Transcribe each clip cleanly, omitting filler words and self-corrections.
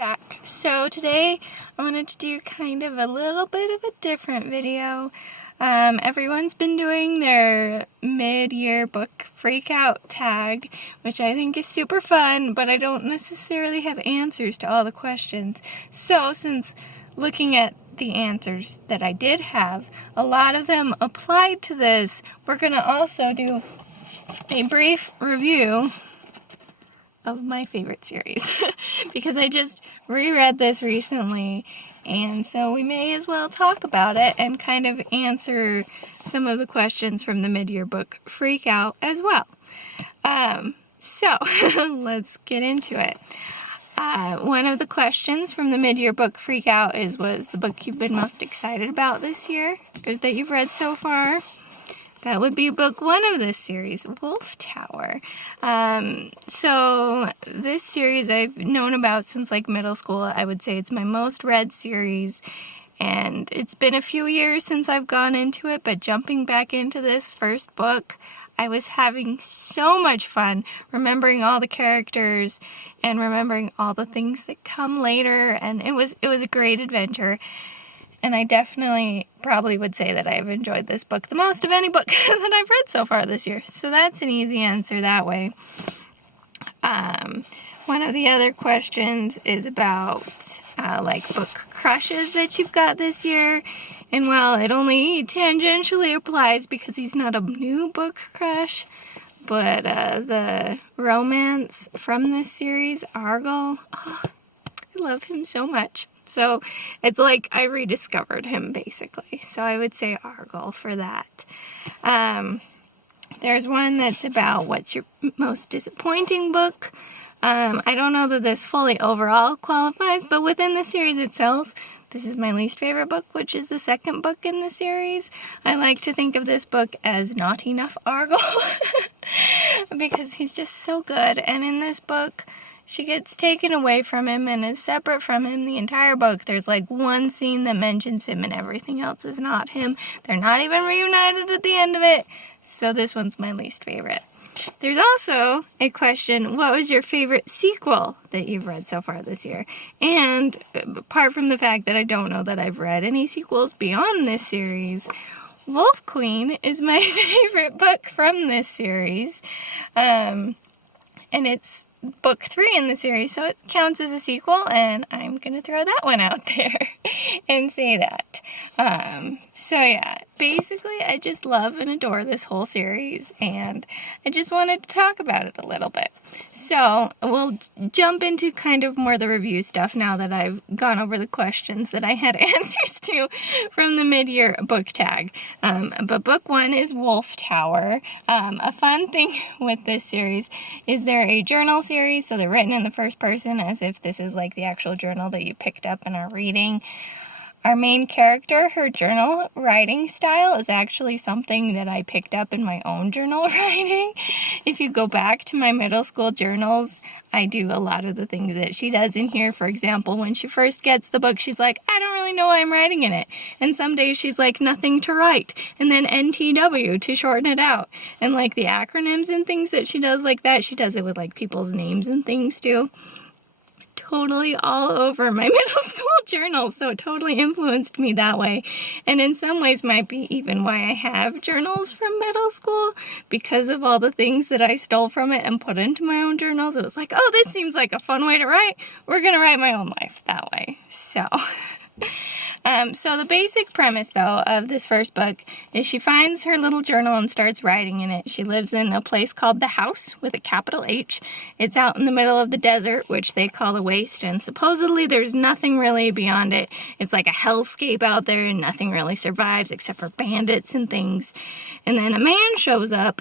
back. So today I wanted to do kind of a little bit of a different video. Everyone's been doing their mid-year book freakout tag, which I think is super fun, but I don't necessarily have answers to all the questions. So since looking at the answers that I did have, a lot of them applied to this, we're going to also do a brief review of my favorite series because I just reread this recently, and so we may as well talk about it and kind of answer some of the questions from the mid-year book freakout as well. So let's get into it. One of the questions from the mid-year book freakout was the book you've been most excited about this year, or that you've read so far. That would be book 1 of this series, Wolf Tower. So this series I've known about since like middle school. I would say it's my most read series, and it's been a few years since I've gone into it, but jumping back into this first book, I was having so much fun remembering all the characters and remembering all the things that come later, and it was a great adventure. And I definitely probably would say that I've enjoyed this book the most of any book that I've read so far this year. So that's an easy answer that way. One of the other questions is about like book crushes that you've got this year. And while it only tangentially applies because he's not a new book crush, but the romance from this series, Argyle, I love him so much. So it's like I rediscovered him, basically. So I would say Argyle for that. There's one that's about what's your most disappointing book. I don't know that this fully overall qualifies, but within the series itself, this is my least favorite book, which is the second book in the series. I like to think of this book as Not Enough Argyle because he's just so good. And in this book, she gets taken away from him and is separate from him the entire book. There's like one scene that mentions him and everything else is not him. They're not even reunited at the end of it. So this one's my least favorite. There's also a question, what was your favorite sequel that you've read so far this year? And apart from the fact that I don't know that I've read any sequels beyond this series, Wolf Queen is my favorite book from this series. And it's book 3 in the series, so it counts as a sequel, and I'm gonna throw that one out there and say that. So yeah, basically I just love and adore this whole series, and I just wanted to talk about it a little bit. So we'll jump into kind of more the review stuff now that I've gone over the questions that I had answers to from the mid-year book tag. But book 1 is Wolf Tower. A fun thing with this series is they're a journal series, so they're written in the first person as if this is like the actual journal that you picked up and are reading. Our main character, her journal writing style is actually something that I picked up in my own journal writing. If you go back to my middle school journals, I do a lot of the things that she does in here. For example, when she first gets the book, she's like, I don't really know why I'm writing in it. And some days she's like, nothing to write. And then NTW to shorten it out. And like the acronyms and things that she does like that, she does it with like people's names and things too. Totally all over my middle school journal, so it totally influenced me that way. And in some ways might be even why I have journals from middle school, because of all the things that I stole from it and put into my own journals. It was like, oh, this seems like a fun way to write. We're gonna write my own life that way. So the basic premise, though, of this first book is she finds her little journal and starts writing in it. She lives in a place called the House with a capital H. It's out in the middle of the desert, which they call a waste, and supposedly there's nothing really beyond it. It's like a hellscape out there, and nothing really survives except for bandits and things. And then a man shows up,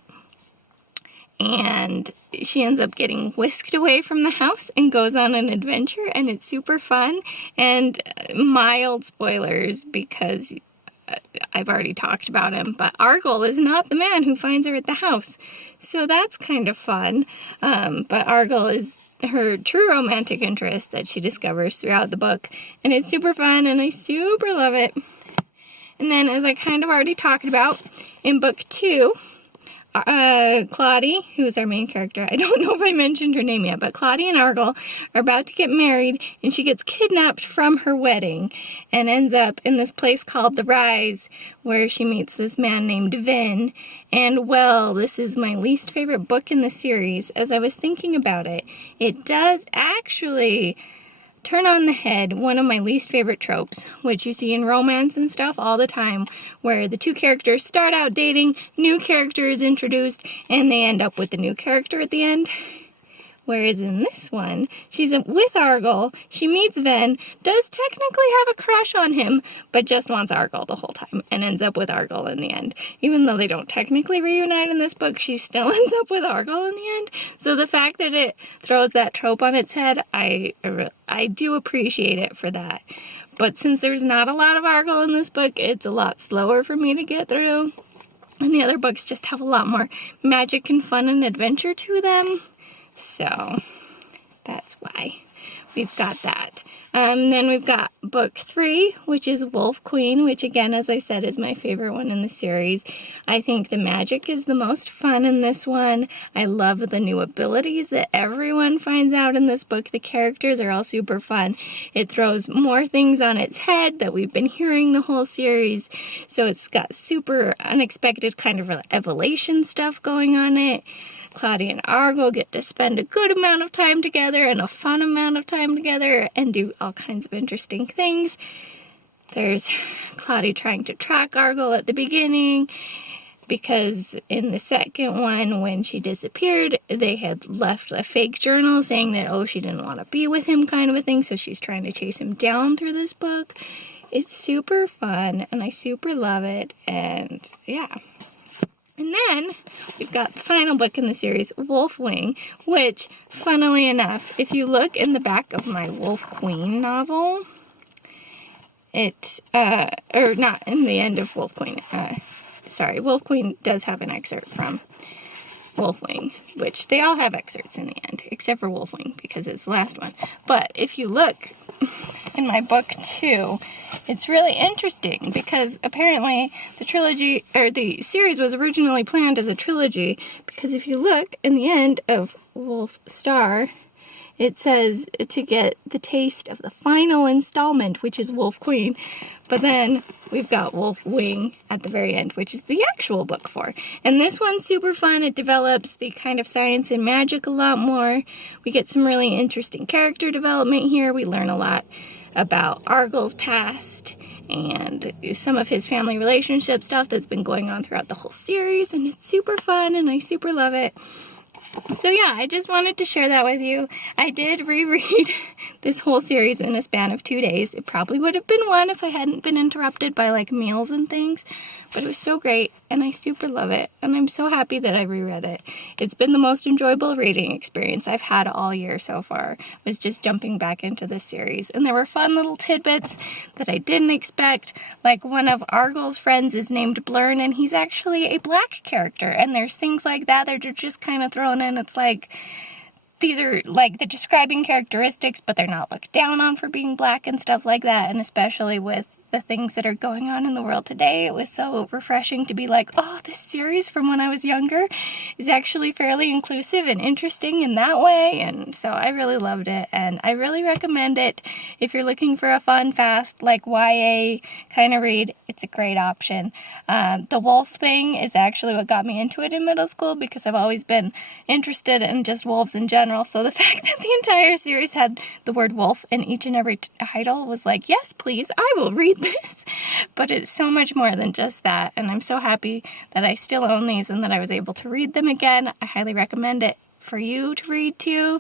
and she ends up getting whisked away from the house and goes on an adventure, and it's super fun. And mild spoilers because I've already talked about him, but Argyle is not the man who finds her at the house. So that's kind of fun. But Argyle is her true romantic interest that she discovers throughout the book, and it's super fun, and I super love it. And then, as I kind of already talked about, in book 2, Claudie, who is our main character, I don't know if I mentioned her name yet, but Claudie and Argyle are about to get married, and she gets kidnapped from her wedding and ends up in this place called The Rise, where she meets this man named Vin. And, well, this is my least favorite book in the series. As I was thinking about it, it does actually turn on the head one of my least favorite tropes, which you see in romance and stuff all the time, where the two characters start out dating, new character is introduced, and they end up with the new character at the end. Whereas in this one, she's with Argyle, she meets Ven, does technically have a crush on him, but just wants Argyle the whole time, and ends up with Argyle in the end. Even though they don't technically reunite in this book, she still ends up with Argyle in the end. So the fact that it throws that trope on its head, I do appreciate it for that. But since there's not a lot of Argyle in this book, it's a lot slower for me to get through. And the other books just have a lot more magic and fun and adventure to them. So that's why we've got that. Then we've got book 3, which is Wolf Queen, which again, as I said, is my favorite one in the series. I think the magic is the most fun in this one. I love the new abilities that everyone finds out in this book. The characters are all super fun. It throws more things on its head that we've been hearing the whole series. So it's got super unexpected kind of evolution stuff going on it. Claudie and Argyle get to spend a good amount of time together and a fun amount of time together and do all kinds of interesting things. There's Claudie trying to track Argyle at the beginning because in the second one, when she disappeared, they had left a fake journal saying that, oh, she didn't want to be with him kind of a thing, so she's trying to chase him down through this book. It's super fun, and I super love it, and yeah. And then we've got the final book in the series, Wolf Wing, which, funnily enough, if you look in the back of my Wolf Queen novel, or not in the end of Wolf Queen, Wolf Queen does have an excerpt from Wolf Wing, which they all have excerpts in the end, except for Wolf Wing, because it's the last one. But if you look in my book 2, it's really interesting because apparently the trilogy, or the series was originally planned as a trilogy, because if you look in the end of Wolf Star, it says to get the taste of the final installment, which is Wolf Queen. But then we've got Wolf Wing at the very end, which is the actual book 4. And this one's super fun. It develops the kind of science and magic a lot more. We get some really interesting character development here. We learn a lot about Argyle's past and some of his family relationship stuff that's been going on throughout the whole series. And it's super fun, and I super love it. So yeah, I just wanted to share that with you. I did reread this whole series in a span of 2 days. It probably would have been 1 if I hadn't been interrupted by like meals and things, but it was so great and I super love it, and I'm so happy that I reread it. It's been the most enjoyable reading experience I've had all year so far, was just jumping back into this series. And there were fun little tidbits that I didn't expect, like one of Argyle's friends is named Blurn and he's actually a black character, and there's things like that that are just kind of thrown in. It's like, these are like the describing characteristics, but they're not looked down on for being black and stuff like that. And especially with the things that are going on in the world today, it was so refreshing to be like, oh, this series from when I was younger is actually fairly inclusive and interesting in that way. And so I really loved it, and I really recommend it if you're looking for a fun, fast, like YA kind of read. It's a great option. The wolf thing is actually what got me into it in middle school, because I've always been interested in just wolves in general. So the fact that the entire series had the word wolf in each and every title was like, yes, please, I will read this. But it's so much more than just that, and I'm so happy that I still own these and that I was able to read them again. I highly recommend it for you to read too.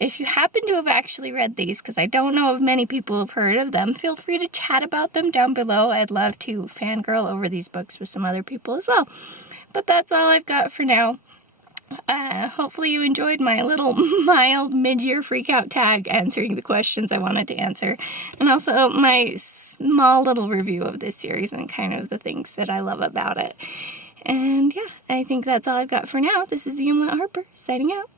If you happen to have actually read these, because I don't know if many people have heard of them, feel free to chat about them down below. I'd love to fangirl over these books with some other people as well. But that's all I've got for now. Hopefully you enjoyed my little mild mid-year freakout tag answering the questions I wanted to answer, and also my small little review of this series and kind of the things that I love about it. And yeah, I think that's all I've got for now. This is Yumla Harper, signing out.